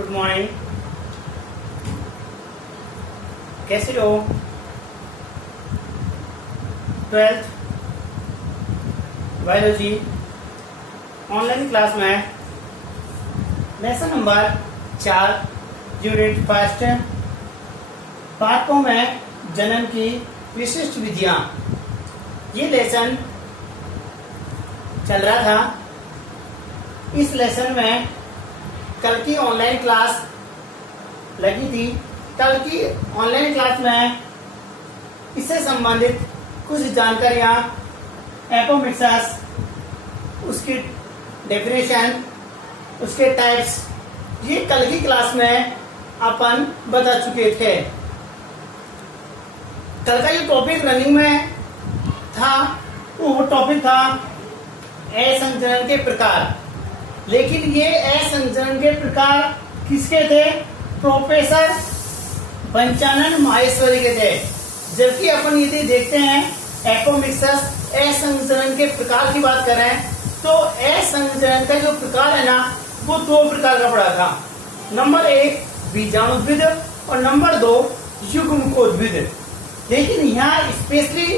Good morning. कैसे हो? 12th biology online class में लेसन नंबर 4 यूनिट फर्स्ट पाठों में जन्म की विशिष्ट विधियां, ये लेसन चल रहा था। इस लेसन में कल की ऑनलाइन क्लास लगी थी। कल की ऑनलाइन क्लास में इससे संबंधित कुछ जानकारियां, एपोमिक्सस, उसकी डेफिनेशन, उसके टाइप्स, ये कल की क्लास में अपन बता चुके थे। कल का जो टॉपिक रनिंग में था वो टॉपिक था असंचरण के प्रकार। लेकिन ये असंचरण के प्रकार किसके थे? प्रोफेसर पंचानन माहेश्वरी के थे। जबकि अपन यदि देखते हैं एपोमिक्सस असंचरण के प्रकार की बात करें तो असंचरण का जो प्रकार है ना, वो दो प्रकार का पड़ा था। नंबर 1 बीजाणुद्भिद और नंबर 2 युग्मकोद्भिद। लेकिन यहाँ स्पेशली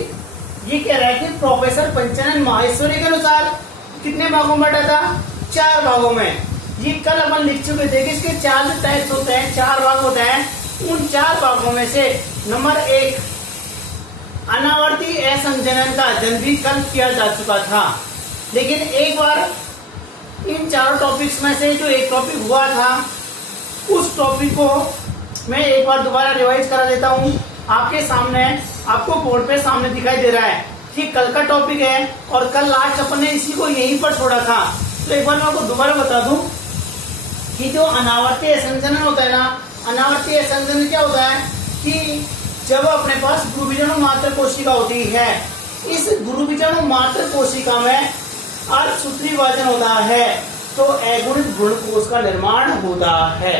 ये कह रहा है कि प्रोफेसर पंचानन माहेश्वरी के अनुसार कितने भागों में बटा था? 4 भागों में। ये कल अपन लिख चुके थे कि इसके 4 टाइप्स होते हैं, 4 भाग होते हैं। उन 4 भागों में से नंबर 1 अनावर्ती असंचरण का अध्ययन भी कल किया जा चुका था। लेकिन एक बार इन चारों टॉपिक्स में से जो एक टॉपिक हुआ था, उस टॉपिक को मैं एक बार दोबारा रिवाइज करा देता हूँ आपके सामने। आपको बोर्ड पे सामने दिखाई दे रहा है कि कल का टॉपिक है और कल लास्ट अपन ने इसी को यहीं पर छोड़ा था। तो एक बार मैं आपको दोबारा बता दूं कि जो अनावर्ती असंचरण होता है ना, अनावर्ती असंचरण क्या होता है कि जब अपने पास गुरुबीजाणु मात्र कोशिका होती है, इस गुरुबीजाणु मात्र कोशिका में अर्धसूत्री विभाजन होता है तो अगुणित भ्रूणकोश का निर्माण होता है।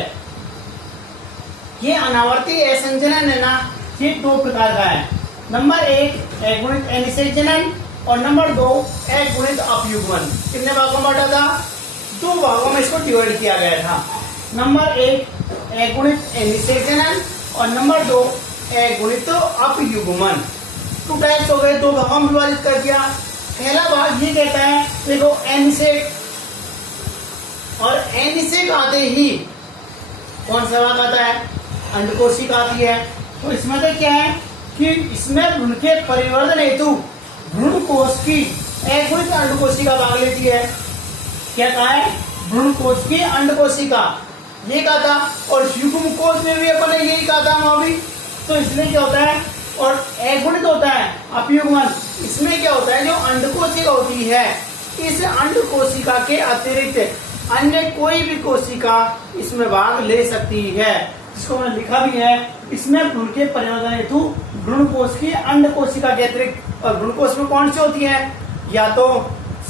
ये अनावर्ती असंचरण है ना, ये 2 प्रकार का है। नंबर 1 अगुणित अनिषेक जनन और नंबर 2 अगुणित अपयुग्मन। कितने भागों में बांटा था? 2 भागों में इसको डिवाइड किया गया था। नंबर 1 अगुणित अनिषेक जनन और नंबर 2 अगुणित अपयुग्मन। 2 टाइप्स हो गए, 2 भागों में विभाजित कर दिया। पहला भाग ये कहता है, देखो अनिषेक, और अनिषेक आते ही कौन सा भाग आता है? अंडकोशिका आती है। तो इसमें तो क्या है कि इसमें भ्रूण के परिवर्धन हेतु भ्रूण कोश की अगुणित अंडकोशिका भाग लेती है। क्या कहा है? भ्रूण कोश की अंडकोशिका, ये कहा था। और युग्म कोश में भी अपन ने यही कहा था वहां भी। तो इसमें क्या होता है? और अगुणित होता है अपयुग्मन। इसमें क्या होता है? जो अंडकोशिका होती है, इस अंडकोशिका के अतिरिक्त अन्य कोई भी कोशिका इसमें भाग ले सकती है, जिसको मैंने लिखा भी है। इसमें भ्रूण के परिवर्धन हेतु भ्रूण कोश की अंड कोशिका के अतिरिक्त, और भ्रूण कोश में कौन सी होती है? या तो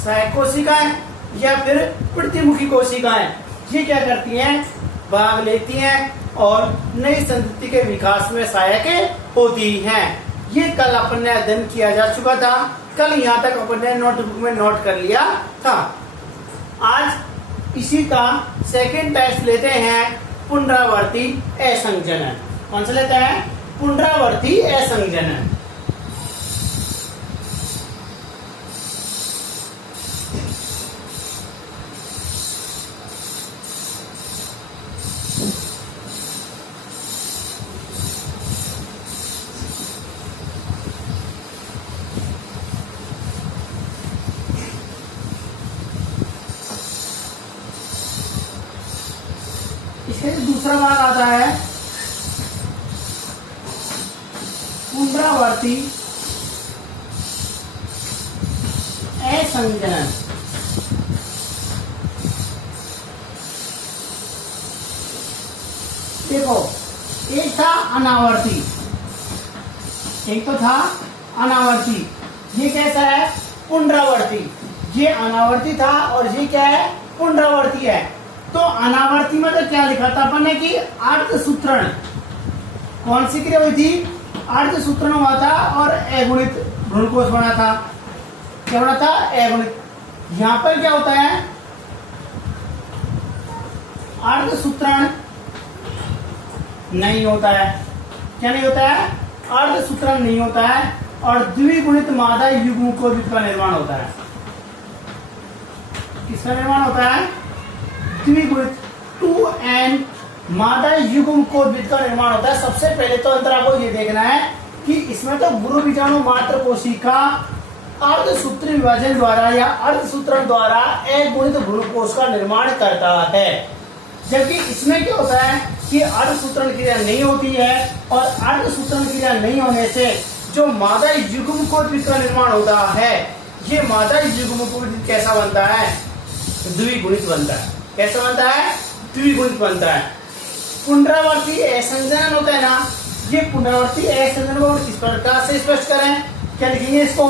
सहायक कोशिकाएं या फिर प्रतिमुखी कोशिकाएं। ये क्या करती हैं? भाग लेती हैं और नई संतति के विकास में सहायक होती हैं। ये कल अपन ने अध्ययन किया जा चुका था। कल यहाँ तक अपन ने नोटबुक में नोट कर लिया था। आज इसी का सेकेंड टेस्ट लेते हैं, पुनरावर्ती असंचरण। कौन सा लेता है? पुनरावर्ती असंचरण। इसके दूसरा भाग आता है पुनरावर्ती असंचरण। देखो, एक था अनावर्ती, एक तो था अनावर्ती। ये कैसा है? पुनरावर्ती। ये अनावर्ती था और ये क्या है? पुनरावर्ती है। तो अनावर्ती में तो क्या लिखा था अपन ने कि अर्धसूत्रण। कौन सी क्रिया हुई थी? अर्धसूत्रण हुआ था और अगुणित भ्रूणकोश बना था। क्या बना था? अगुणित। यहाँ पर क्या होता है? अर्धसूत्रण नहीं होता है। क्या नहीं होता है? अर्धसूत्रण नहीं होता है और द्विगुणित मादा युग्मकोद्भिद का निर्माण होता है। किसका निर्माण होता है? द्विगुणित 2n मादा युग्मकोद्भिद का निर्माण होता है। सबसे पहले तो अंतर आपको ये देखना है कि इसमें तो गुरु बीजाणु मात्र कोशिका अर्धसूत्री विभाजन द्वारा या अर्धसूत्रण द्वारा अगुणित भ्रूणकोश का निर्माण करता है, जबकि इसमें क्या होता है कि अर्धसूत्रण क्रिया नहीं होती है और अर्धसूत्रण क्रिया नहीं होने से जो मादा युग्मकोद्भिद का निर्माण होता है, ये मादा युग्मकोद्भिद कैसा बनता है? द्विगुणित बनता है। कैसा बनता है? द्विगुणित बनता है। पुनरावर्ती असंजनन होता है ना, ये पुनरावर्ती असंजनन को किस प्रकार से स्पष्ट करें? क्या लिखेंगे इसको?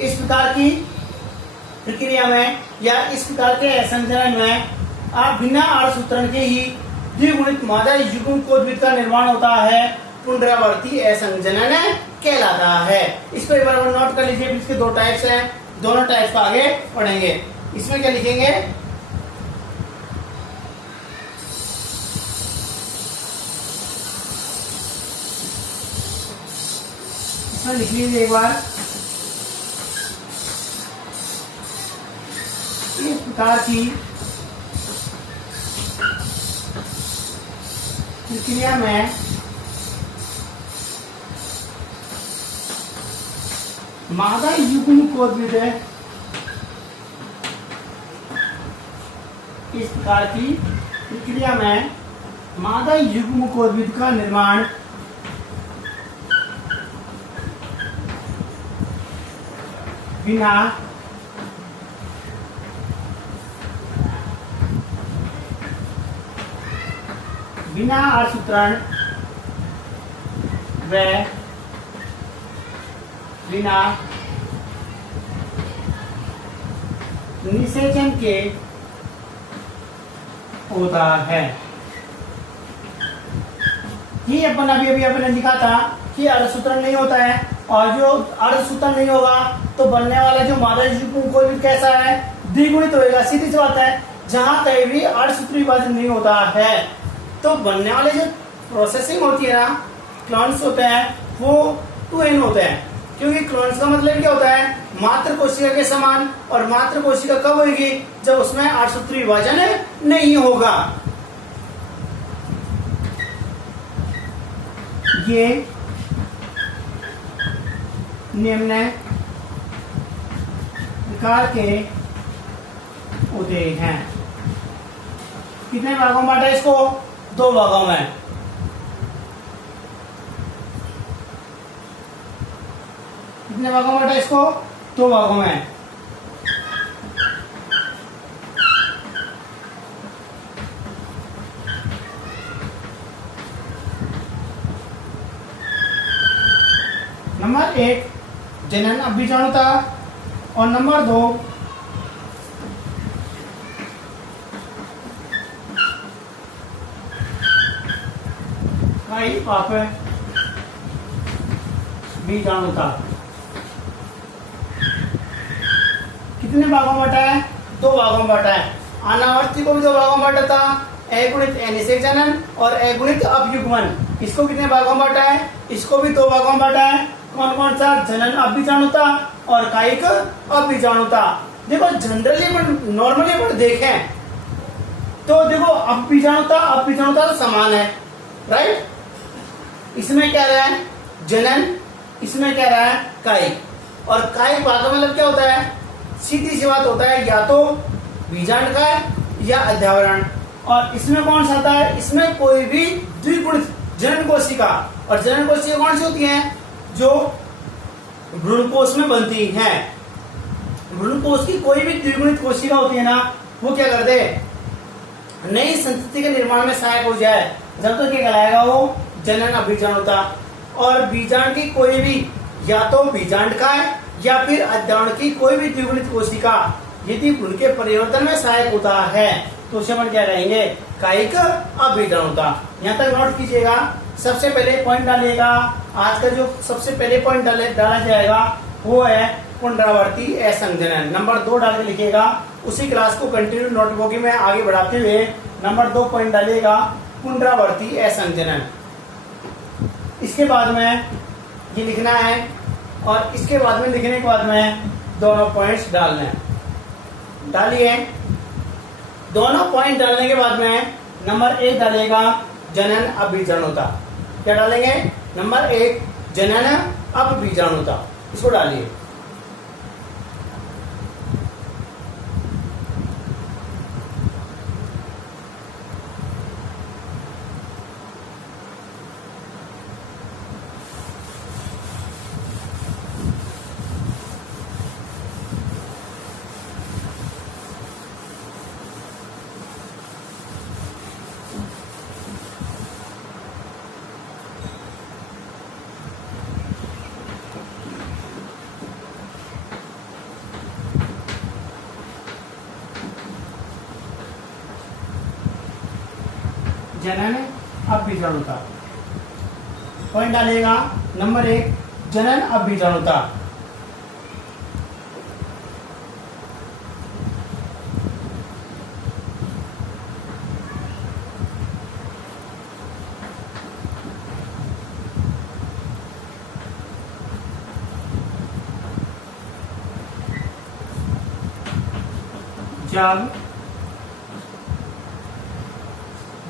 इस प्रकार की प्रक्रिया में या इस प्रकार के असंजनन में आप बिना अर्धसूत्रण के ही द्विगुणित मादा युग्मकोद्भिद का निर्माण होता है, पुनरावर्ती असंजनन कहलाता है। इसको एक बार नोट कर लीजिए। इसके दो टाइप्स हैं, दोनों टाइप्स का आगे पढ़ेंगे। इसमें क्या लिखेंगे? इसमें लिख लीजिए एक बार, इस प्रकार की प्रक्रिया में मादा युग्मकोद्भिद, इस प्रकार की प्रक्रिया में मादा युग्मकोद्भिद का निर्माण बिना अर्धसूत्रण व बिना निषेचन के होता है। ये अपन अभी लिखा था कि अर्धसूत्रण नहीं होता है, और जो अर्धसूत्रण नहीं होगा तो बनने वाला जो मादा युग्मकोद्भिद कैसा है? द्विगुणित होएगा। सीधी सी बात है, जहां कहीं भी अर्धसूत्री विभाजन नहीं होता है तो बनने वाले जो प्रोसेसिंग होती है ना, क्लोन्स होते हैं, वो 2n होते हैं। क्योंकि क्लोन्स का मतलब क्या होता है? मात्र कोशिका के समान, और मात्र कोशिका कब होगी? जब उसमें अर्धसूत्री विभाजन नहीं होगा। ये निम्न प्रकार के होते हैं। कितने भागों में बांटा इसको? 2 भागों में। कितने भागों में बांटा इसको? 2 भागों में। नंबर 1 जनन अभिजाणुता और नंबर 2 बीजाणुता। कितने भागों में बांटा है? 2 भागों में बांटा है। अनावर्ती को भी 2 भागों में बांटा था, अगुणित अनिषेक जनन और अगुणित अपयुग्मन। इसको कितने भागों में बांटा है? इसको भी 2 भागों में बांटा है। कौन कौन सा? जनन अभिजाणुता और कायिक अभिजाणुता। देखो जनरली नॉर्मली अपन देखें तो देखो अभिजाणुता तो समान है, राइट? इसमें क्या रहा है? जनन, इसमें क्या रहा है? कायिक। और कायिक भाग का मतलब क्या होता है? सीधी सी बात होता है, या तो बीजांड या अध्यावरण। और इसमें कौन सा आता है? इसमें कोई भी द्विगुणित जनन कोशिका, और जनन कोशिका कौन सी होती हैं? जो भ्रूणकोश में बनती हैं। भ्रूणकोश की कोई भी द्विगुणित कोशिका होती है ना, वो क्या करते हैं? नई संतति के निर्माण में सहायक हो जाए, जब तक ये कहलाएगा वो जनन अभिजाणुता। और बीजांड की कोई भी, या तो बीजांड का है या फिर अध्यावरण की कोई भी द्विगुणित कोशिका यदि उनके परिवर्तन में सहायक होता है तो उसे अपन क्या कहेंगे? कायिक अभिजाणुता। यहाँ तक नोट कीजिएगा। सबसे पहले पॉइंट डालिएगा, आज का जो सबसे पहले पॉइंट डाला जाएगा वो है पुनरावर्ती असंजनन। नंबर 2 डाल के लिखिएगा। उसी क्लास को कंटिन्यू नोटबुक में आगे बढ़ाते हुए नंबर 2 पॉइंट डालिएगा, पुनरावर्ती असंजनन। इसके बाद में ये लिखना है और इसके बाद में लिखने के बाद में दोनों पॉइंट्स डालने हैं। डालिए। दोनों पॉइंट डालने के बाद में नंबर 1 डालेगा जनन अभिजाणुता। क्या डालेंगे? नंबर 1 जनन अभिजाणुता। इसको डालिए। जनन अभिजाणुता। पॉइंट डालेगा नंबर 1 जनन अभिजाणुता। जब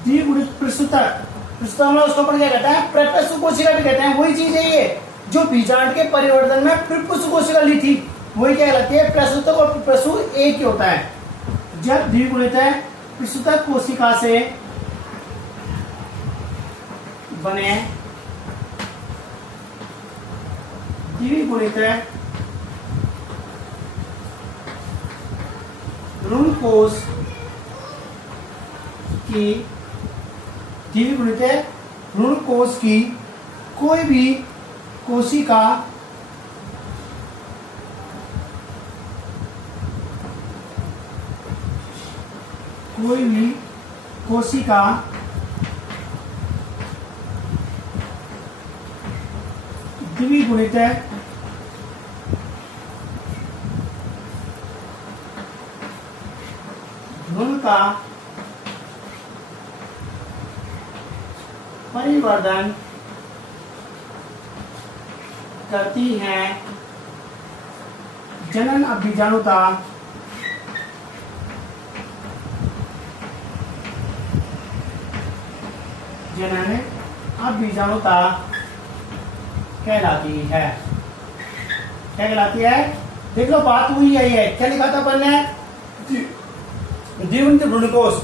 द्विगुणित प्रसूतक, प्रसूतक उसको पढ़ क्या कहता है? प्रपसु कोशिका भी कहते हैं। वही चीज है ये जो बीजांड के परिवर्तन में प्रपसु कोशिका ली थी, वही क्या कहलाती है? प्रसूतक। और प्रसु एक ही होता है। जब द्विगुणित प्रसूतक कोशिका से बने द्विगुणित भ्रूण कोश की द्विगुणित भ्रूण कोश की कोई भी कोशिका द्विगुणित भ्रूण का परिवर्धन करती है जनन अभिजाणुता। जनन अभिजाणुता कहलाती है। क्या कहलाती है? देख लो, बात हुई यही है। क्या लिखा था अपन ने? द्विगुणित भ्रूणकोश।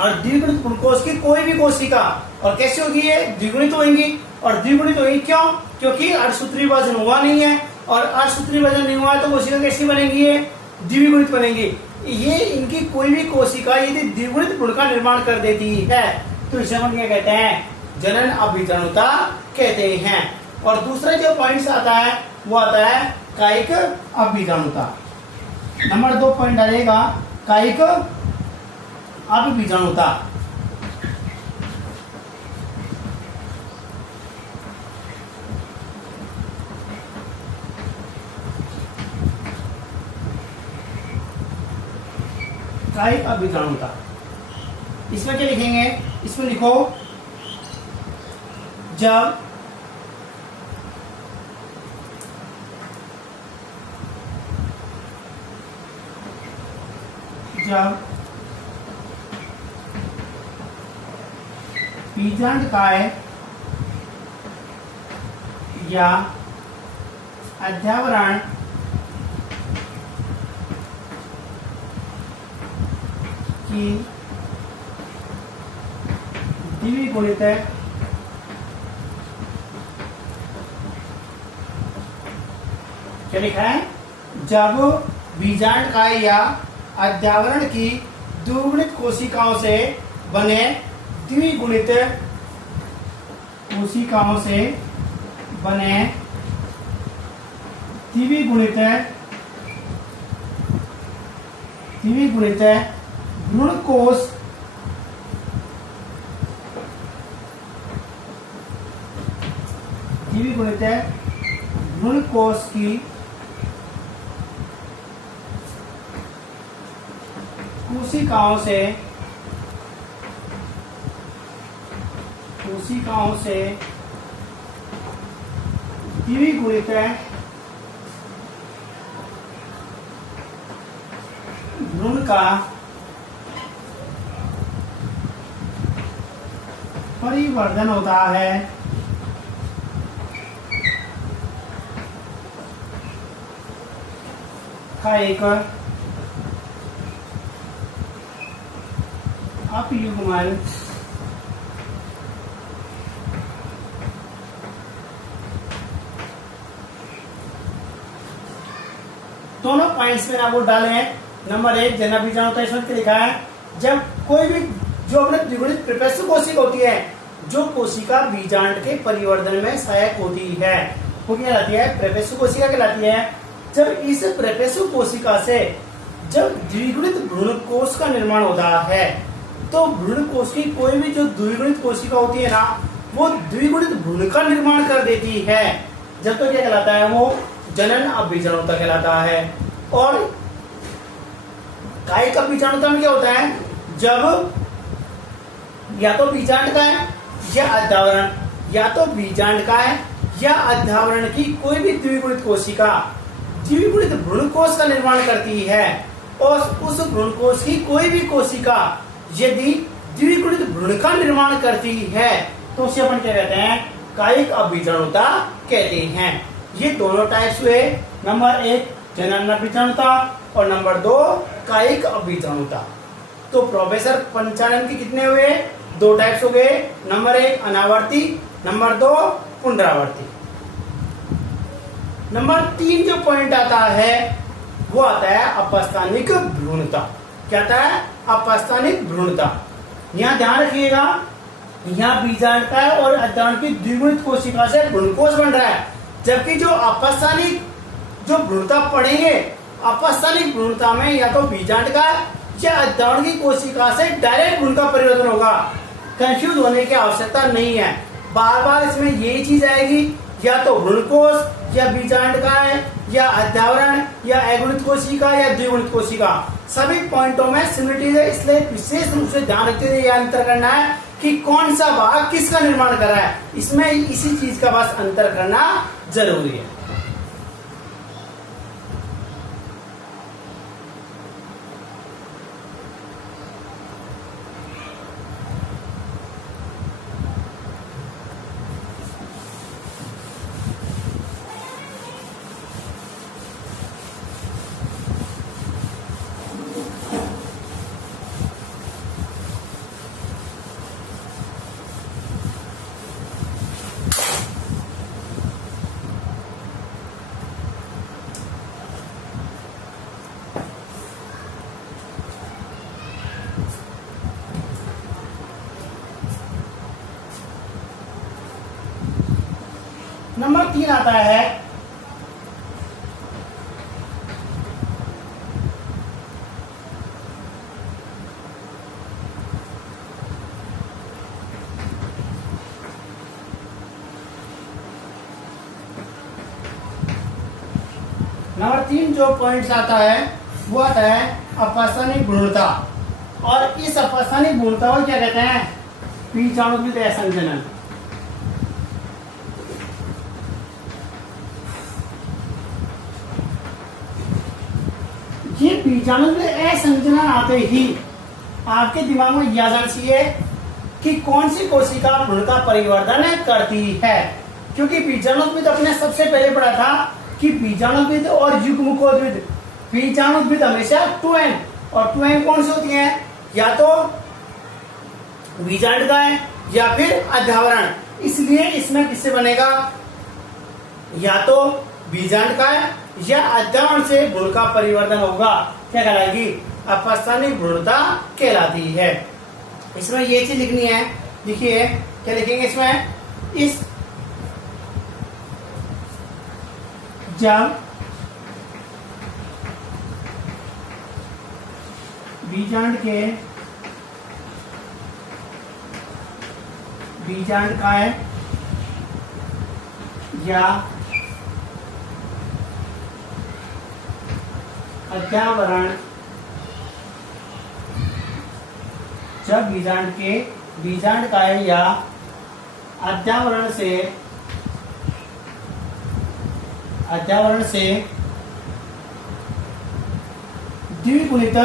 और द्विगुणित भ्रूणकोश की कोई भी कोशिका, और कैसे होगी ये? द्विगुणित होंगी। और द्विगुणित होगी क्यों? क्योंकि अर्धसूत्री विभाजन हुआ नहीं है, और अर्धसूत्री विभाजन नहीं हुआ तो कोशिका कैसी बनेगी? ये द्विगुणित बनेगी। ये इनकी कोई भी कोशिका यदि द्विगुणित भ्रूण का निर्माण कर देती है तो इसे हम क्या कहते हैं? जनन अभिजाणुता कहते हैं। और दूसरा जो पॉइंट आता है वो आता है कायिक अभिजाणुता। नंबर 2 पॉइंट डालेगा कायिक अभिजाणुता। कायिक अभिजाणुता, इसमें क्या लिखेंगे? इसमें लिखो जब बीजांडकाय या अध्यावरण की द्विगुणित क्या लिखा है? जब बीजांडकाय या अध्यावरण की द्विगुणित कोशिकाओं से बने द्विगुणित कोशिकाओं से बने द्विगुणित भ्रूणकोश द्विगुणित भ्रूणकोश की कोशिकाओं से कोशिकाओं से द्विगुणित भ्रूण का परिवर्धन होता है। का एक अपयुग्मन दोनों पॉइंट्स में आपको डाले हैं। नंबर 1 जना बीजाणु इसमें लिखा है जब कोई भी जो अपने द्विगुणित प्रपेशु कोशिका होती है, जो कोशिका बीजांड के परिवर्धन में सहायक होती है, वो क्या कहलाती है? प्रपेशु कोशिका कहलाती है। जब इस प्रपेशु कोशिका से जब द्विगुणित भ्रूणकोश का निर्माण होता है, तो भ्रूणकोश की कोई भी जो द्विगुणित कोशिका होती है ना, वो द्विगुणित भ्रूण का निर्माण कर देती है। जब तो क्या कहलाता है? वो जनन अभिजाणुता कहलाता है। और कायिक अभिजाणुता में क्या होता है? जब या तो बीजांड का है या अधावरण, या तो बीजांड का है या अधावरण की कोई भी द्विगुणित कोशिका द्विगुणित भ्रूणकोश का निर्माण करती है, और उस भ्रूणकोश की कोई भी कोशिका यदि द्विगुणित भ्रूण का निर्माण करती है, तो उसे अपन क्या कहते हैं? कायिक अभिजाणुता कहते हैं। ये दोनों टाइप्स हुए, नंबर 1 जनन अभिजाणुता और नंबर 2 कायिक अभिजाणुता। तो प्रोफेसर पंचानन के कितने हुए? 2 टाइप्स हो गए। नंबर 1 अनावर्ती, नंबर 2 पुनरावर्ती। नंबर 3 जो पॉइंट आता है वो आता है अपस्थानिक भ्रूणता। क्या आता है? अपस्थानिक भ्रूणता। यहाँ ध्यान रखिएगा, यहाँ बीजांड का है और अधावरण की द्विगुणित कोशिका से भ्रूणकोश बन रहा है, जबकि जो अपस्थानिक जो भ्रूणता पढ़ेंगे, अपस्थानिक भ्रूणता में या तो बीजांड का या अधावरण की कोशिका से डायरेक्ट भ्रूण का परिवर्तन होगा। कंफ्यूज होने की आवश्यकता नहीं है, बार बार इसमें यही चीज आएगी, या तो भ्रूणकोश या बीजांड का है या अधावरण या अगुणित कोशिका या द्विगुणित कोशिका, सभी पॉइंटों में सिमिलरिटीज है। इसलिए विशेष रूप से ध्यान रखते हुए यह अंतर करना है कि कौन सा भाग किसका निर्माण कर रहा है, इसमें इसी चीज का बस अंतर करना जरूरी है। नंबर 3 आता है नंबर 3 जो पॉइंट्स आता है वो आता है अपस्थानिक भ्रूणता। और इस अपस्थानिक भ्रूणता को क्या कहते हैं? बीजाणुद्वित असंजनन। ये बीजाणुद्वित असंजनन आते ही आपके दिमाग में याद आना चाहिए कि कौन सी कोशिका भ्रूण का परिवर्धन करती है, क्योंकि बीजाणुद्वित अपने सबसे पहले पढ़ा था कि बीजाणुद्वित और युग्मकोद्वित। बीजाणुद्वित हमेशा 2n, और 2n कौन सी होती है? या तो बीजांड का है या फिर अधावरण। इसलिए इसमें किससे बनेगा? या तो बीजांड का है या अधावरण से भ्रूण का परिवर्तन होगा। क्या कहलाएगी? अपस्थानिक भ्रूणता कहलाती है। इसमें ये चीज लिखनी है, लिखिए क्या लिखेंगे इसमें? इस जब बीजांड का है या अध्यावरण, जब बीजांड का है या अध्यावरण से द्विगुणित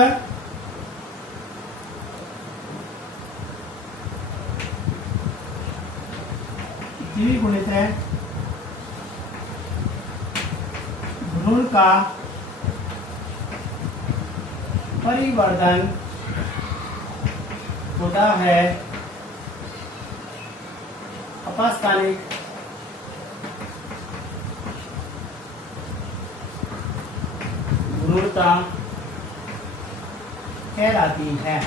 भ्रूण का परिवर्धन होता है अपस्थानिक भ्रूणता कहलाती है।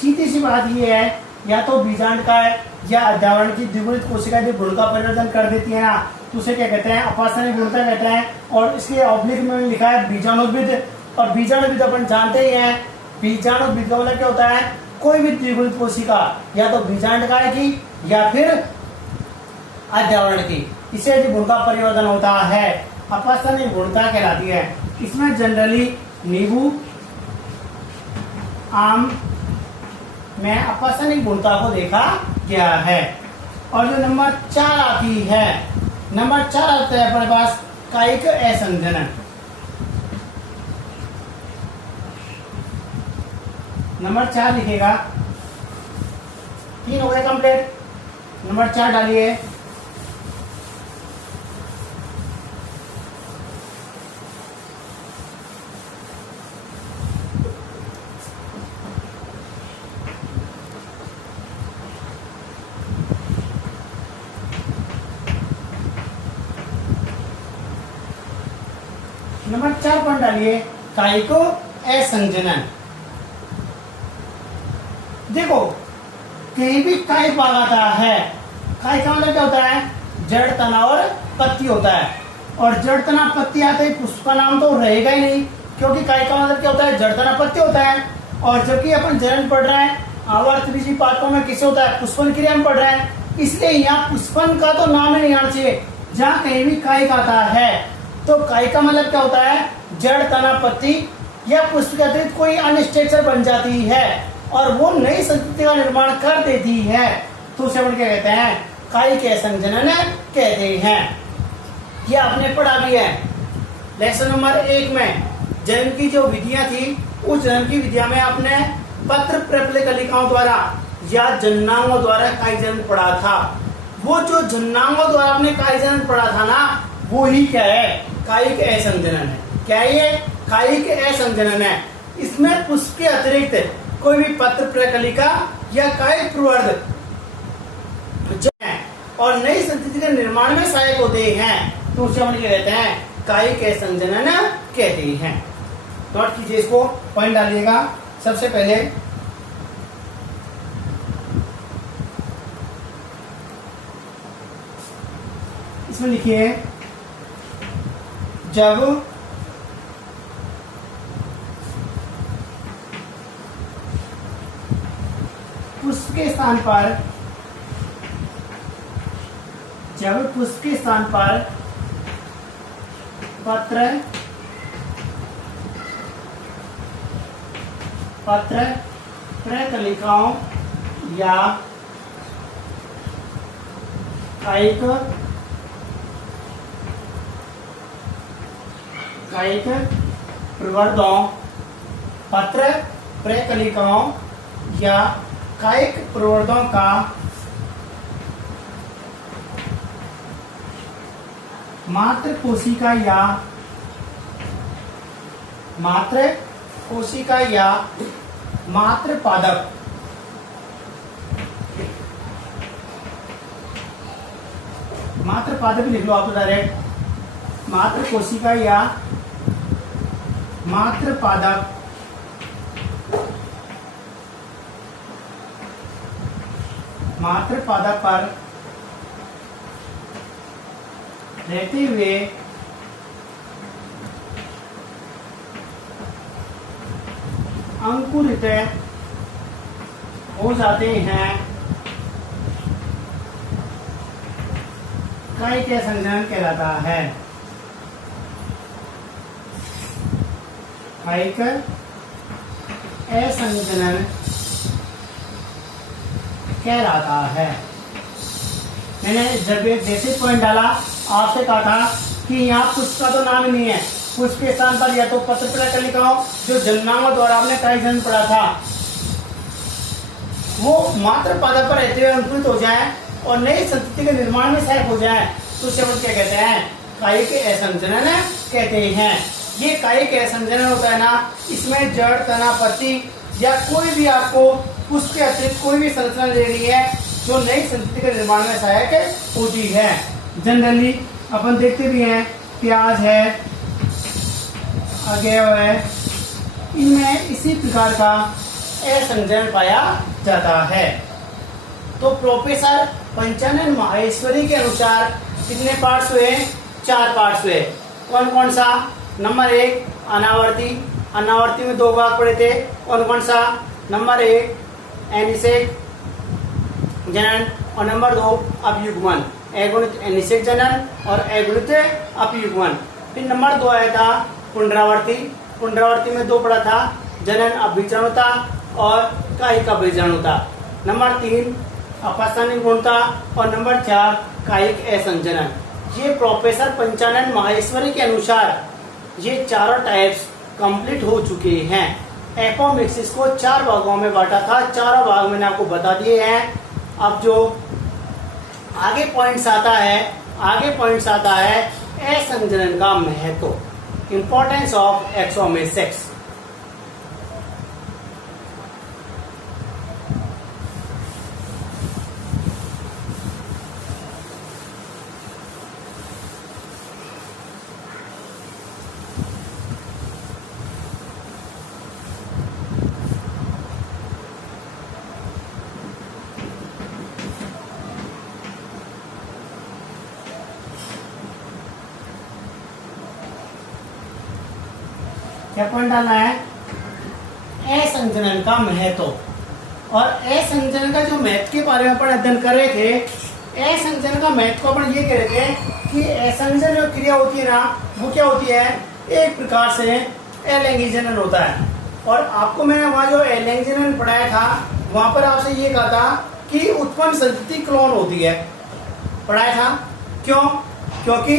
सीधी सी बात यह है, या तो बीजांड का है या अध्यावरण की द्विगुणित कोशिका जो भ्रूण का परिवर्तन कर देती है ना, तो उसे क्या कहते हैं, अपस्थानिक भ्रूणता कहते हैं। और इसके ऑब्लिक में लिखा है बीजाणुविद, और बीजाणुविद अपन जानते ही हैं, बीजाणुविद का मतलब क्या होता है, कोई भी द्विगुणित कोशिका या तो बीजांड काय की या फिर अध्यावरण की, इसे जो भ्रूण का परिवर्तन होता है अपस्थानिक भ्रूणता कहलाती है। इसमें जनरली नींबू, आम में अपस्थानिक भ्रूणता को देखा गया है। और जो नंबर 4 आती है, नंबर 4 आता है अपने पास कायिक असंजनन। नंबर 4 लिखेगा, 3 हो गए कंप्लीट, नंबर 4 डालिए। नंबर 4 पर डालिए कायिक असंजनन। देखो कहीं भी काय भाग आता है, काय का मतलब क्या होता है, जड़ तना और पत्ती होता है। और जड़ तना पत्ती आते ही पुष्प का नाम तो रहेगा ही नहीं, क्योंकि काय का मतलब क्या होता है, जड़ तना पत्ती होता है। और जबकि अपन जनन पढ़ रहे हैं आवर्त बीजी पाठों में किसे होता है, पुष्पन क्रिया में पढ़ रहे हैं, इसलिए यहाँ पुष्पन का तो नाम ही नहीं आना चाहिए। जहाँ कहीं भी काय आता है तो काय का मतलब क्या होता है, जड़ तना पत्ती या पुष्प के अतिरिक्त कोई अन्य स्ट्रक्चर बन जाती है और वो नई संस्कृति का निर्माण कर देती है, तो उसे अपन क्या कहते हैं, कायिक असंजनन कहते हैं। ये आपने पढ़ा भी है लेसन नंबर 1 में। जन्म की जो विधियां थी, उस जन्म की विधिया में आपने पत्र प्रबल कलिकाओं द्वारा या जन्नांगों द्वारा काय जन्म पढ़ा था। वो जो जन्नांगों द्वारा आपने काय जन्म पढ़ा था ना, वो ही क्या है, कायिक असंजनन है। क्या ये कायिक असंजनन है। इसमें पुष्प के अतिरिक्त कोई भी पत्र प्रकलिका या कायिक प्रवर्ध और नई संस्कृति के निर्माण में सहायक होते हैं, तो उसे हम क्या कहते हैं, कायिक असंजनन कहते हैं। नोट कीजिए इसको, पॉइंट डालिएगा। सबसे पहले इसमें लिखिए, जब पुष्प के स्थान पर पत्र प्रकलिकाओं या कायिक प्रवर्धों, पत्र प्रकलिकाओं या कायिक प्रवर्धों का मात्र कोशिका या मात्र पादप भी लिख लो आप तो डायरेक्ट, मात्र कोशिका या मात्र पादप पर रहते हुए अंकुरित हो जाते हैं, कायिक असंजनन कहलाता है। कायिक असंजनन कहलाता है। मैंने जब एक बेसिक पॉइंट डाला, आपसे कहा था कि यहाँ पुष्प का तो नाम ही नहीं है, पुष्प के स्थान पर या तो पत्र पढ़कर लिखा हो, जो जन्मांगों द्वारा आपने टाई जन्म पढ़ा था, वो मात्र पादप पर रहते हुए अंकुरित हो जाए और नई संतति के निर्माण में सहायक हो जाए, तो उसे हम क्या कहते हैं? कायिक असंजनन कहते हैं। ये कायिक असंजनन होता है ना, इसमें जड़, तना, पत्ती या कोई भी आपको पुष्प के अतिरिक्त कोई भी संरचना ले रही है जो नई संतति के निर्माण में सहायक होती है। जनरली अपन देखते भी हैं, प्याज है, अगेव है, इनमें इसी प्रकार का असंजनन पाया जाता है। तो प्रोफेसर पंचानन माहेश्वरी के अनुसार कितने पार्ट्स हुए? 4 पार्ट्स हुए। कौन कौन सा? नंबर 1 अनावर्ती, अनावर्ती में 2 भाग पड़े थे। कौन कौन सा? नंबर 1 एनिषेक जनन और नंबर 2 अपयुग्मन, अगुणित एनिषेक जनन और अगुणित अपयुग्मन। फिर नंबर 2 आया था पुनरावर्ती, पुनरावर्ती में 2 पड़ा था, जनन अभिजनता और कायिक अभिजनता। नंबर 3 अपस्थानिक गुणता और नंबर 4 कायिक असंजनन। ये प्रोफेसर पंचानन माहेश्वरी के अनुसार ये चारों टाइप्स कंप्लीट हो चुके हैं। एपोमिक्सिस को 4 भागों में बांटा था, चारों भाग मैंने आपको बता दिए हैं। अब जो आगे पॉइंट्स आता है असंजनन का महत्व, इंपॉर्टेंस ऑफ एक्सोमेसेक्स। क्या पॉइंट डालना है? असंजनन का महत्व। और असंजनन का जो महत्व के बारे में अपन अध्ययन कर रहे थे, असंजनन का महत्व को अपन ये कह रहे थे कि असंजन जो क्रिया होती है ना, वो क्या होती है? एक प्रकार से अलैंगिक जनन होता है। और आपको मैंने वहां जो अलैंगिक जनन पढ़ाया था, वहां पर आपसे ये कहा था कि उत्पन्न संतति क्लोन होती है, पढ़ाया था। क्यों? क्योंकि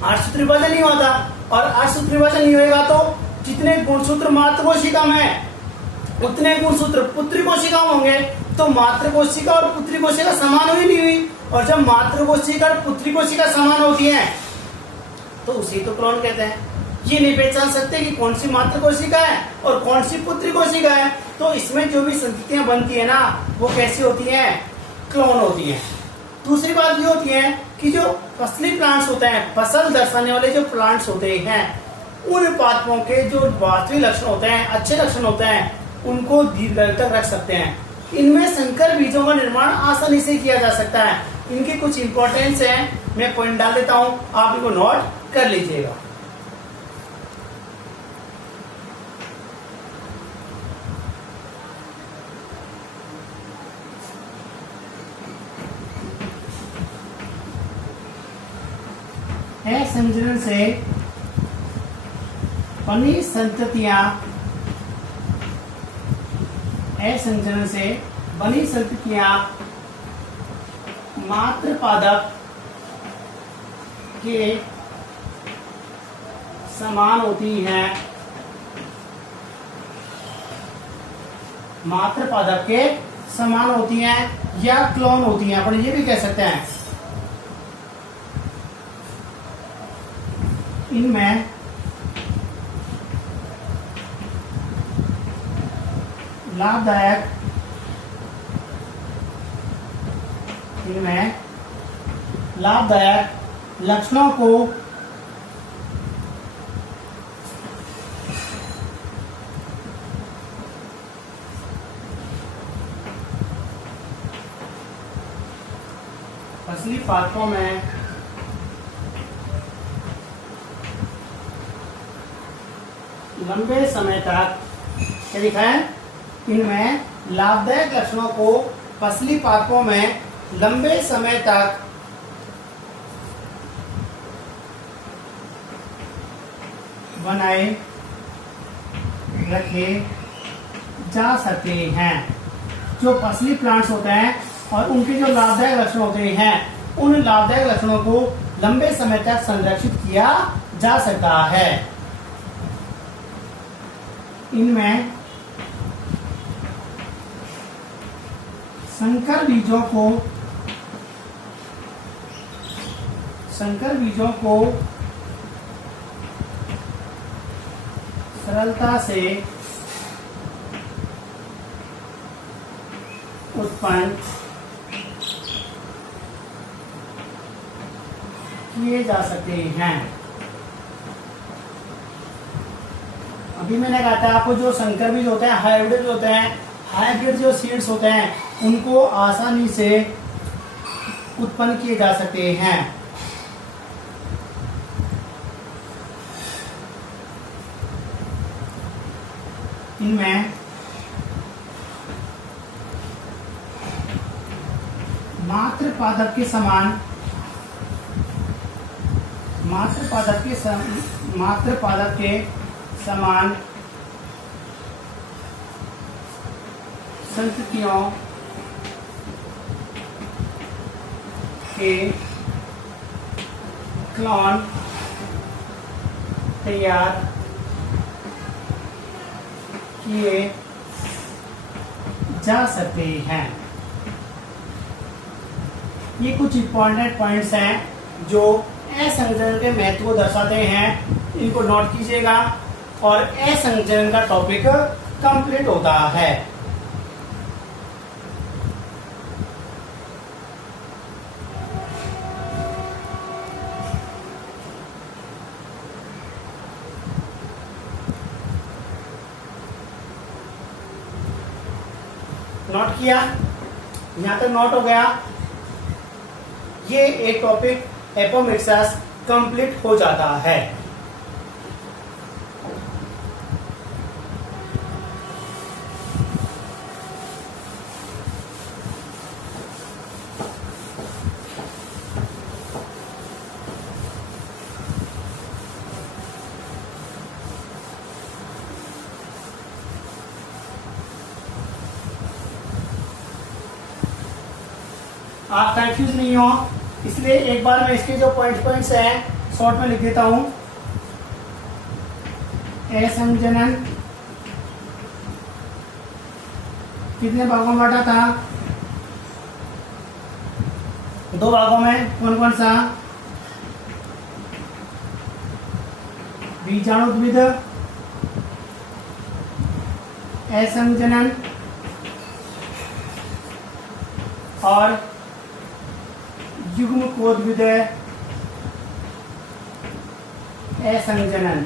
आठसूत्र विभाजन नहीं हुआ था, और आठसूत्र विभाजन नहीं होगा तो जितने गुणसूत्र मातृ कोशिका में उतने गुणसूत्र पुत्री कोशिका होंगे, तो मातृ कोशिका और पुत्री कोशिका समान हुई नहीं हुई। और जब मातृ कोशिका और पुत्री कोशिका समान होती है तो उसी तो क्लोन कहते हैं। ये नहीं पहचान सकते कि कौन सी मातृ कोशिका है और कौन सी पुत्री कोशिका है, तो इसमें जो भी संततियां बनती है ना, वो कैसी होती है? क्लोन होती है। दूसरी बात ये होती है कि जो फसली प्लांट्स होते हैं, फसल दर्शाने वाले जो प्लांट्स होते हैं, उन पादपों के जो वास्तविक लक्षण होते हैं, अच्छे लक्षण होते हैं, उनको दीर्घकाल तक रख सकते हैं। इनमें संकर बीजों का निर्माण आसानी से किया जा सकता है। इनके कुछ इंपॉर्टेंस है, मैं पॉइंट डाल देता हूं, आप इनको नोट कर लीजिएगा। असंजनन से बनी संततियां, असंजनन से बनी संततियां मात्र पादप के समान होती हैं, मात्र पादप के समान होती हैं या क्लोन होती हैं, अपन ये भी कह सकते हैं। इनमें लाभदायक, इनमें लाभदायक लक्षणों को फसली पादपों में लंबे समय तक, क्या लिखा है? इनमें लाभदायक लक्षणों को फसली पादपों में लंबे समय तक बनाए रखे जा सकते हैं। जो फसली प्लांट्स होते हैं और उनके जो लाभदायक लक्षण होते हैं उन लाभदायक लक्षणों को लंबे समय तक संरक्षित किया जा सकता है। इनमें संकर बीजों को सरलता से उत्पन्न किए जा सकते हैं। अभी मैंने कहा था आपको जो संकर बीज होते हैं, हाइब्रिड जो सीड्स होते हैं उनको आसानी से उत्पन्न किए जा सकते हैं। इनमें मात्र पादप के समान संततियों के क्लोन तैयार किए जा सकते हैं। ये कुछ इंपॉर्टेंट पॉइंट्स हैं जो असंचरण के महत्व को दर्शाते हैं। इनको नोट कीजिएगा और असंचरण का टॉपिक कंप्लीट होता है। नोट किया, यहां तक नोट हो गया। ये एक टॉपिक एपोमिक्सेस कंप्लीट हो जाता है। आप कंफ्यूज नहीं हो, इसलिए एक बार मैं इसके जो पॉइंट्स हैं शॉर्ट में लिख देता हूं। असंजनन कितने भागों में बांटा था? 2 भागों में। कौन कौन सा? बीजाणुद्विद असंजनन और युग्मकोद्विद असंजनन।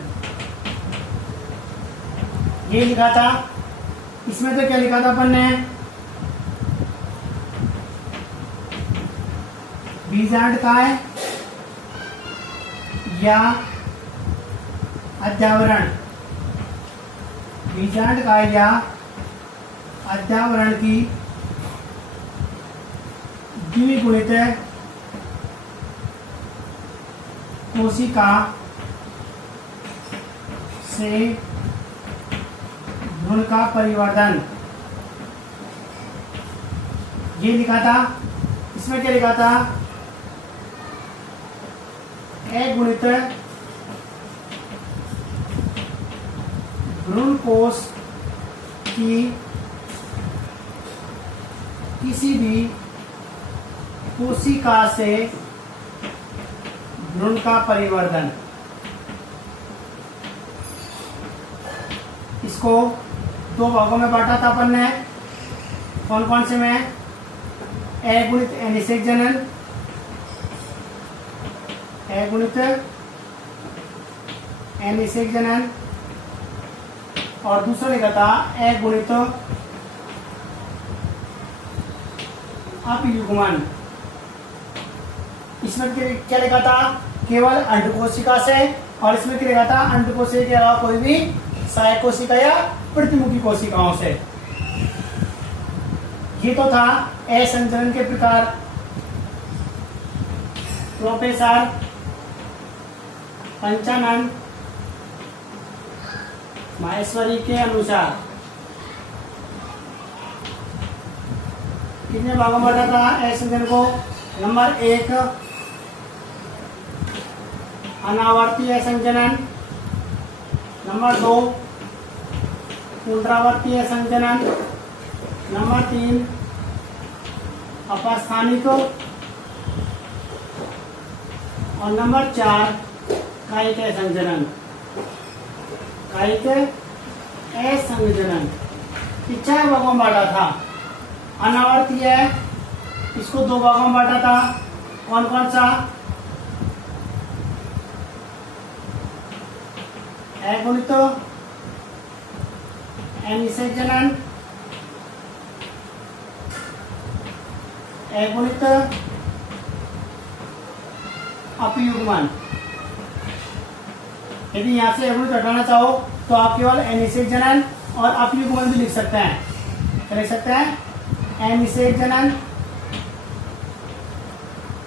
ये लिखा था। इसमें तो क्या लिखा था अपन ने? बीजांडकाय या अध्यावरण, बीजांडकाय या अध्यावरण की द्विगुणित कोशिका से भ्रूण का परिवर्धन। ये लिखा था। इसमें क्या लिखा था? अगुणित भ्रूण कोश की किसी भी कोशिका से भ्रूण का परिवर्धन। इसको 2 भागों में बांटा था अपन ने। कौन कौन से में? अगुणित अनिषेक जनन, अगुणित अनिषेक जनन, और दूसरा लिखा था अगुणित अपयुग्मन। इसमें क्या लिखा था? केवल अंडकोशिका से। और इसमें क्या लिखा था? अंडकोशिका के अलावा कोई भी सहायक कोशिका या प्रतिमुखी कोशिकाओं से। ये तो था असंचरण के प्रकार। प्रोफेसर पंचानन माहेश्वरी के अनुसार कितने भागों में बांटा था ए संचरण को? नंबर 1 अनावर्तीय संचरण, नंबर 2 पुनरावर्तीय संचरण, नंबर 3 अपस्थानिक और नंबर 4 कायिक संचरण। कायिक असंचरण 4 भागों में बांटा था। अनावर्तीय इसको 2 भागों में बांटा था। कौन कौन सा? अगुणित अनिषेचन, अगुणित अपयुग्मन। यदि यहाँ से अगुणित हटाना चाहो तो आप केवल अनिषेचन और अपयुग्मन भी लिख सकते हैं। क्या लिख सकते हैं? अनिषेचन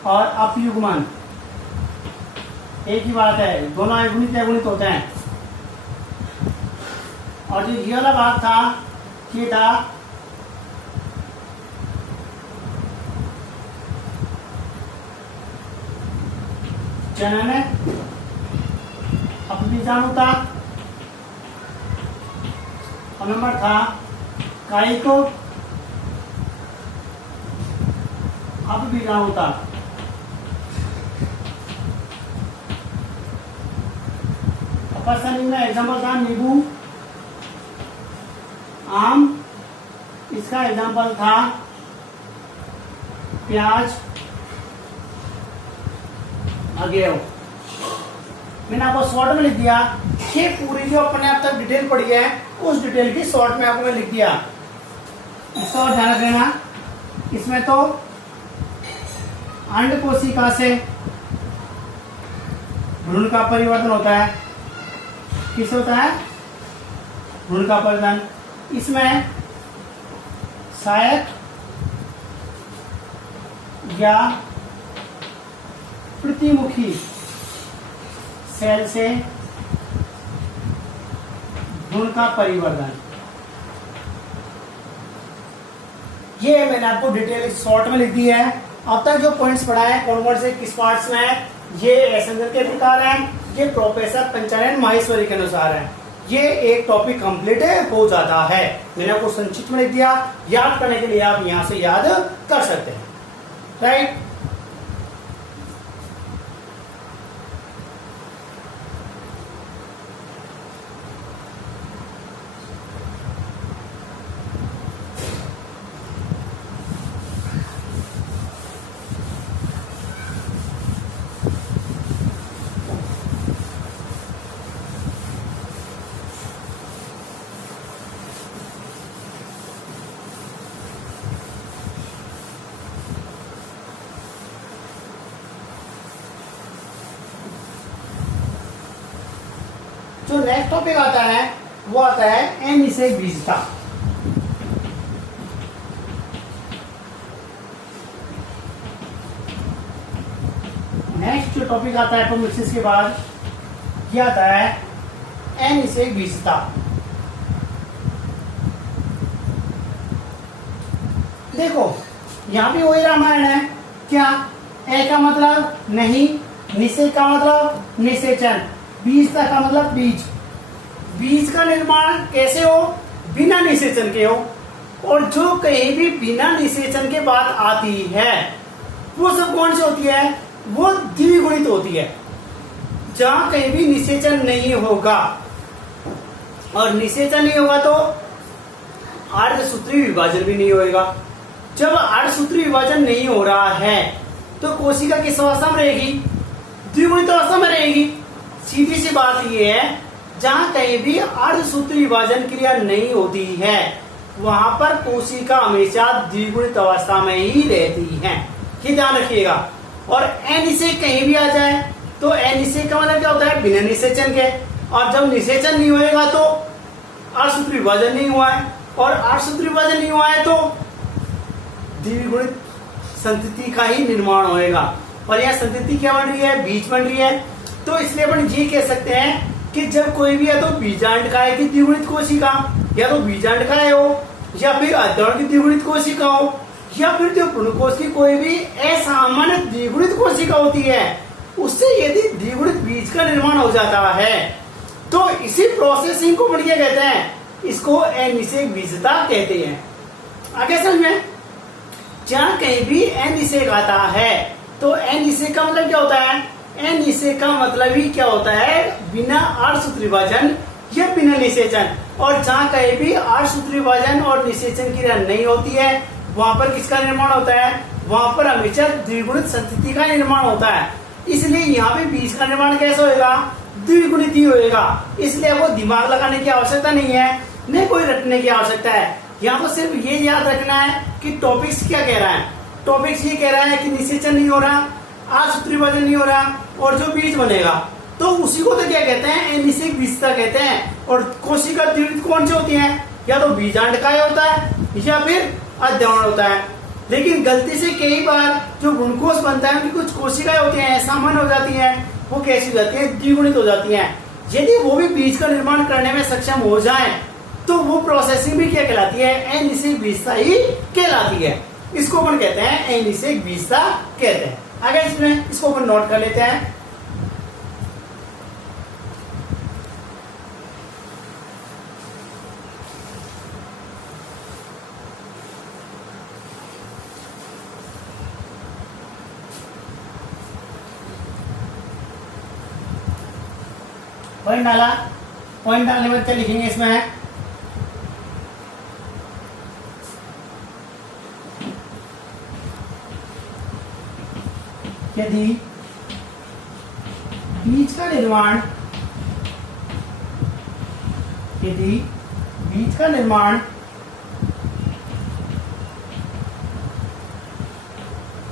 और अपयुग्मन एक ही बात है, दोनों अगुणित अगुणित होते हैं। और जो ये वाला भाग था ये था जनन अपबीजाणु था और नंबर था कायिक अपबीजाणु था। अपस्थानिक में एग्जाम्पल था नींबू, आम, इसका एग्जाम्पल था प्याज, अगेव। मैंने आपको शॉर्ट में लिख दिया। ये पूरी जो अपने आप तक डिटेल पड़ी है उस डिटेल की शॉर्ट में आपको मैं लिख दिया। इसका और ध्यान रखना, इसमें तो अंड कोशिका से भ्रूण का परिवर्तन होता है। किस होता है? भ्रूण का परिवर्तन। इसमें सहायक या प्रतिमुखी सेल से भ्रूण का परिवर्तन। ये मैंने आपको डिटेल शॉर्ट में लिख दी है। अब तक जो पॉइंट्स पढ़ा है कौन कौन से किस पार्ट्स में है, ये संचरण के प्रकार हैं, ये प्रोफेसर पंचानन माहेश्वरी के अनुसार है। ये एक टॉपिक कंप्लीट हो जाता है। मैंने आपको संक्षिप्त में लिख दिया। याद करने के लिए आप यहां से याद कर सकते हैं। राइट। जो नेक्स्ट टॉपिक आता है वो आता है अनिषेकबीजता। नेक्स्ट जो टॉपिक आता है एपोमिक्सिस के बाद ये आता है अनिषेकबीजता। देखो यहां भी वही रामायण है। क्या? ए का मतलब नहीं, निषेक का मतलब निषेचन, बीजता का मतलब बीज। बीज का निर्माण कैसे हो? बिना निषेचन के हो। और जो कहीं भी बिना निषेचन के बात आती है वो सब कौन सी होती है? वो द्विगुणित होती है। जहां कहीं भी निषेचन नहीं होगा, और निषेचन नहीं होगा तो अर्धसूत्री विभाजन भी नहीं होगा। जब अर्धसूत्री विभाजन नहीं हो रहा है तो कोशिका किस अवस्था में रहेगी? द्विगुणित अवस्था में रहेगी। सीधी सी बात यह है, जहां कहीं भी अर्धसूत्री विभाजन क्रिया नहीं होती है वहां पर कोशिका हमेशा द्विगुणित अवस्था में ही रहती है। ये ध्यान रखिएगा। और अनिषेक कहीं भी आ जाए तो अनिषेक का मतलब क्या होता है? बिना निषेचन के। और जब निषेचन नहीं होएगा तो अर्धसूत्री विभाजन नहीं हुआ है, और अर्धसूत्री विभाजन नहीं हुआ है तो द्विगुणित संतति का ही निर्माण होएगा। और यह संतति क्या बन रही है? बीज बन रही है। तो इसलिए अपन ये कह सकते हैं कि जब कोई भी या तो बीजांडकाय की द्विगुणित कोशिका, या तो बीजांडकाय हो, या फिर अर्धांड की द्विगुणित कोशिका हो, या फिर जो भ्रूणकोश की कोई भी असामान्य द्विगुणित कोशिका होती है, उससे यदि द्विगुणित बीज का निर्माण हो जाता है तो इसी प्रोसेसिंग को बढ़िया कहते हैं, इसको अनिषेक बीजता कहते हैं। आगे समझ में, जहां कहीं भी अनिषेक आता है तो अनिषेक का मतलब क्या होता है? अनिषेक का मतलब ही क्या होता है? बिना अर्धसूत्री विभाजन या बिना निषेचन। और जहां कहीं भी अर्धसूत्री विभाजन और निषेचन क्रिया नहीं होती है, वहां पर किसका निर्माण होता है? वहां पर हमेशा द्विगुणित संतति का निर्माण होता है। इसलिए यहाँ पे बीज का निर्माण कैसे होएगा? द्विगुणित ही होएगा। इसलिए वो दिमाग लगाने की आवश्यकता नहीं है, न कोई रटने की आवश्यकता है। यहाँ पर सिर्फ ये याद रखना है कि टॉपिक्स क्या कह रहा है। टॉपिक्स ये कह रहा है कि निषेचन नहीं हो रहा, अर्धसूत्री विभाजन नहीं हो रहा, और जो बीज बनेगा तो उसी को तो क्या कहते हैं? अनिषेक बीजता कहते हैं। और कोशिका द्विगुणित कौन सी होती है? या तो बीजांडकाय होता है या फिर अद्यवण होता है। लेकिन गलती से कई बार जो भ्रूणकोश बनता है उनकी कुछ कोशिकाएं होती हैं असामान्य हो जाती हैं, वो कैसी हो जाती हैं? द्विगुणित हो जाती हैं। यदि वो भी बीज का निर्माण करने में सक्षम हो जाए तो वो प्रोसेसिंग भी क्या कहलाती है? अनिषेक बीजता ही कहलाती है। इसको अपन कहते हैं अनिषेक बीजता कहते हैं। आगे इसमें इसको अपन नोट कर लेते हैं। पॉइंट डाला, पॉइंट डालने में क्या लिखेंगे इसमें? यदि बीज का निर्माण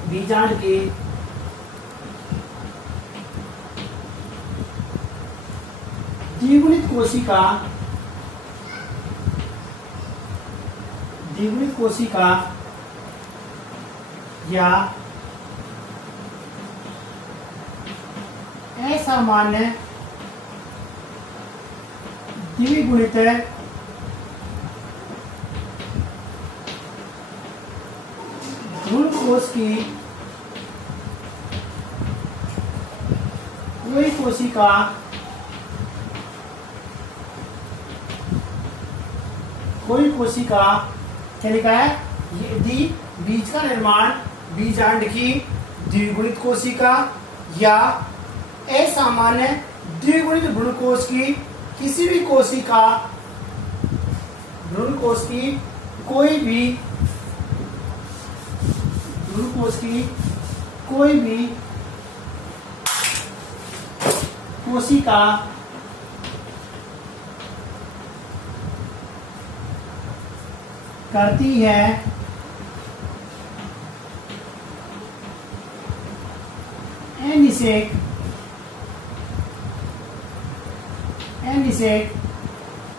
बीजांड की द्विगुणित कोशिका या असामान्य द्विगुणित भ्रूणकोश की कोई कोशिका क्या लिखा है? यदि बीज का निर्माण बीजांड की द्विगुणित कोशिका या असामान्य द्विगुणित भ्रूणकोश की किसी भी भ्रूणकोश की कोई भी कोशिका करती है अनिषेक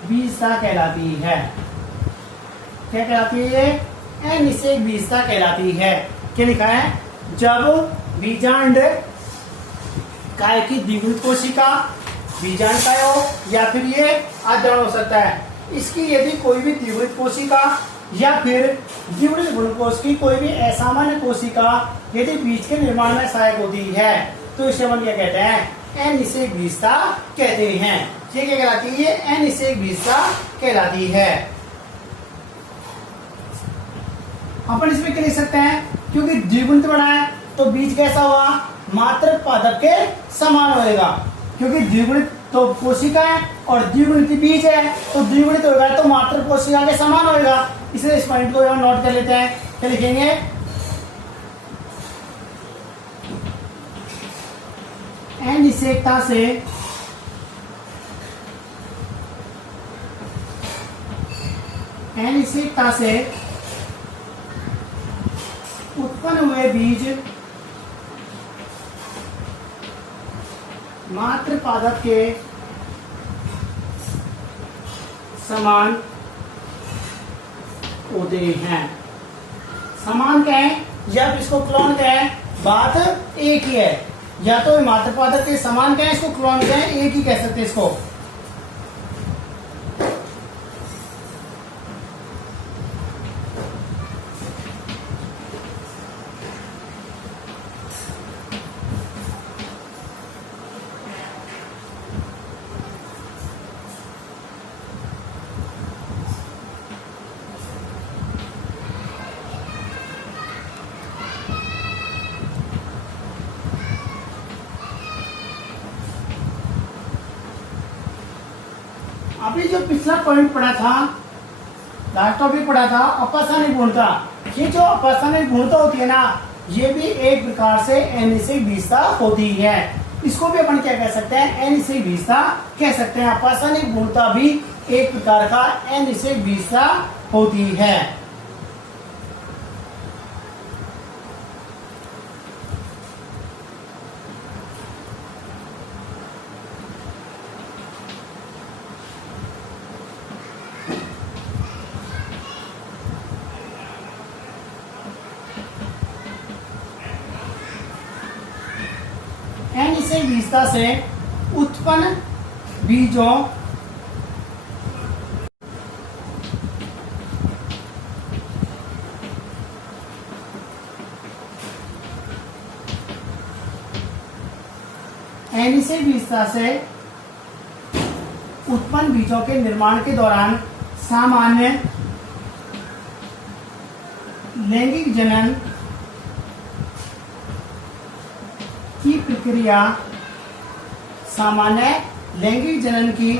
बीजता कहलाती है। क्या कहलाती है? अनिषेक बीजता कहलाती है। क्या लिखा है? जब बीजांड काय की द्विगुणित कोशिका बीजांड काय हो या फिर ये अद्यवण हो सकता है, इसकी यदि कोई भी द्विगुणित कोशिका या फिर द्विगुणित भ्रूणकोश की कोई भी असामान्य कोशिका यदि बीज के निर्माण में सहायक होती है तो इसे हम क्या कहते हैं? अनिषेक बीजता कहते हैं। ये क्या कहलाती है? अनिषेक बीजता कहलाती है। अपन इसमें क्या लिख सकते हैं? क्योंकि द्विगुणित बना है तो बीज कैसा हुआ? मात्र पादप के समान होएगा। क्योंकि द्विगुणित तो कोशिका है और द्विगुणित बीज है, तो द्विगुणित होगा तो मात्र कोशिका के समान होएगा। इसलिए इस पॉइंट को हम नोट कर लेते हैं। क्या लिखेंगे? अनिषेकता से उत्पन्न हुए बीज मात्र पादप के समान होते हैं। समान कहें या इसको क्लोन कहें, बात एक ही है। या तो मात्र पादप के समान कहें, इसको क्लोन कहें, एक ही कह सकते हैं इसको। अभी जो पिछला पॉइंट पढ़ा था, लास्ट टॉपिक पढ़ा था अपाषाणिक पूर्णता। ये जो अपाषाणिक पूर्णता होती है ना, ये भी एक प्रकार से अनिश्चित विशेषता होती है। इसको भी अपन क्या कह सकते हैं, अनिश्चित विशेषता कह सकते हैं। अपाषाणिक पूर्णता भी एक प्रकार का अनिश्चित विशेषता होती है। अनिश्चित विशेषता से उत्पन्न बीजों अनिश्चित विशेषता से उत्पन्न बीजों के निर्माण के दौरान सामान्य लैंगिक जनन की प्रक्रिया, सामान्य लैंगिक जनन की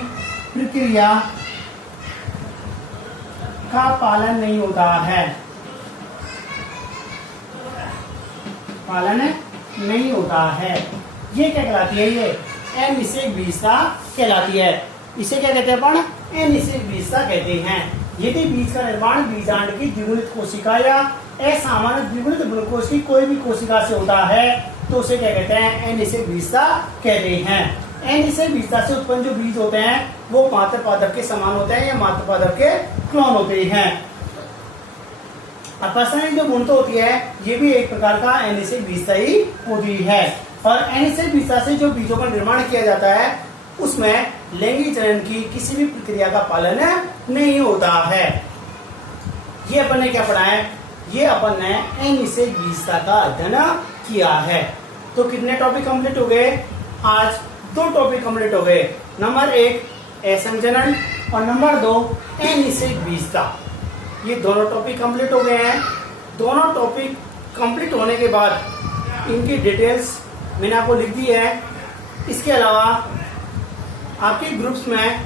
प्रक्रिया का पालन नहीं होता है, पालन नहीं होता है। ये क्या कहलाती है, ये अनिश्चित विशेषता कहलाती है। इसे क्या कहते हैं अपन, अनिश्चित विशेषता कहते हैं। यदि बीज का निर्माण बीजांड की द्विगुणित कोशिका या असामान्य द्विगुणित भ्रूणकोश की कोई भी कोशिका से होता है तो उसे क्या कहते हैं, अनिश्चित विशेषता कहते हैं। अनिश्चित विशेषता से उत्पन्न जो बीज होते हैं वो मात्र पादप के समान होते हैं या मात्र पादप के क्लोन होते हैं। अपाषाणिक जो पूर्णता होती है ये भी एक प्रकार का अनिश्चित विशेषता ही होती है। और अनिश्चित विशेषता से जो बीजों का निर्माण किया जाता है उसमें लैंगिक जनन की किसी भी प्रक्रिया का पालन नहीं होता है। ये अपन ने क्या पढ़ा है, ये अपन ने अनिश्चित विशेषता का अध्ययन किया है। तो कितने टॉपिक कंप्लीट हो गए, आज 2 टॉपिक कंप्लीट हो गए। नंबर 1 असंजनन और नंबर 2 अनिश्चित विशेषता। ये दोनों टॉपिक कंप्लीट हो गए हैं। दोनों टॉपिक कंप्लीट होने के बाद इनकी डिटेल्स मैंने आपको लिख दी है। इसके अलावा आपके ग्रुप्स में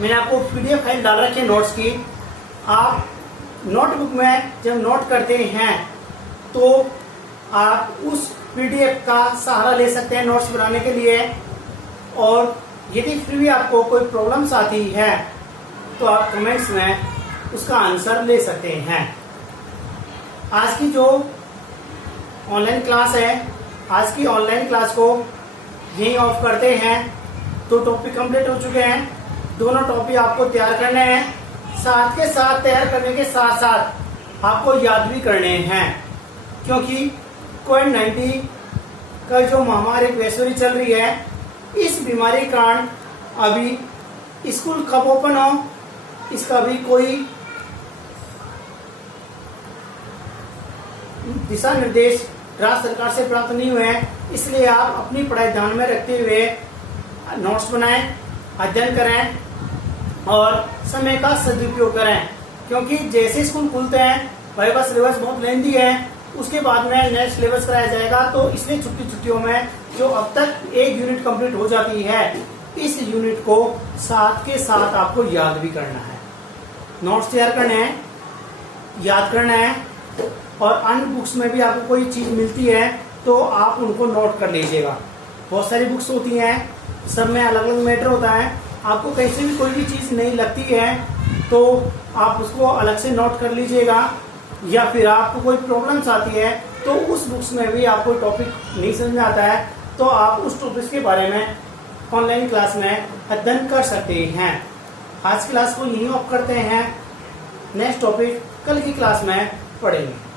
मैंने आपको PDF फाइल डाल रखी है नोट्स की। आप नोटबुक में जब नोट करते हैं तो आप उस PDF का सहारा ले सकते हैं नोट्स बनाने के लिए। और यदि फिर भी आपको कोई प्रॉब्लम्स आती है तो आप कमेंट्स में उसका आंसर ले सकते हैं। आज की जो ऑनलाइन क्लास है, आज की ऑनलाइन क्लास को यहीं ऑफ करते हैं। 2 टॉपिक कंप्लीट हो चुके हैं। दोनों टॉपिक आपको तैयार करने हैं, साथ के साथ तैयार करने के साथ साथ आपको याद भी करने हैं, क्योंकि कोविड-19 का जो महामारी वैश्विक चल रही है, इस बीमारी के कारण अभी स्कूल कब ओपन हो इसका भी कोई दिशा निर्देश राज्य सरकार से प्राप्त नहीं हुए हैं। इसलिए आप अपनी पढ़ाई ध्यान में रखते हुए नोट्स बनाएं, अध्ययन करें और समय का सदुपयोग करें, क्योंकि जैसे स्कूल खुलते हैं वाइवा सिलेबस बहुत लेंथी है, उसके बाद में नेक्स्ट सिलेबस कराया जाएगा। तो इसलिए छुट्टियों में जो अब तक एक यूनिट कंप्लीट हो जाती है, इस यूनिट को साथ के साथ आपको याद भी करना है। नोट्स तैयार करने हैं, याद करना है। और अन्य बुक्स में भी आपको कोई चीज मिलती है तो आप उनको नोट कर लीजिएगा। बहुत सारी बुक्स होती हैं, सब में अलग अलग मैटर होता है। आपको कहीं से भी कोई भी चीज नहीं लगती है तो आप उसको अलग से नोट कर लीजिएगा। या फिर आपको कोई प्रॉब्लम्स आती है तो उस बुक्स में भी आपको टॉपिक नहीं समझ में आता है तो आप उस टॉपिक के बारे में ऑनलाइन क्लास में अध्ययन कर सकते हैं। आज की क्लास को यहीं ऑफ करते हैं। नेक्स्ट टॉपिक कल की क्लास में पढ़ेंगे।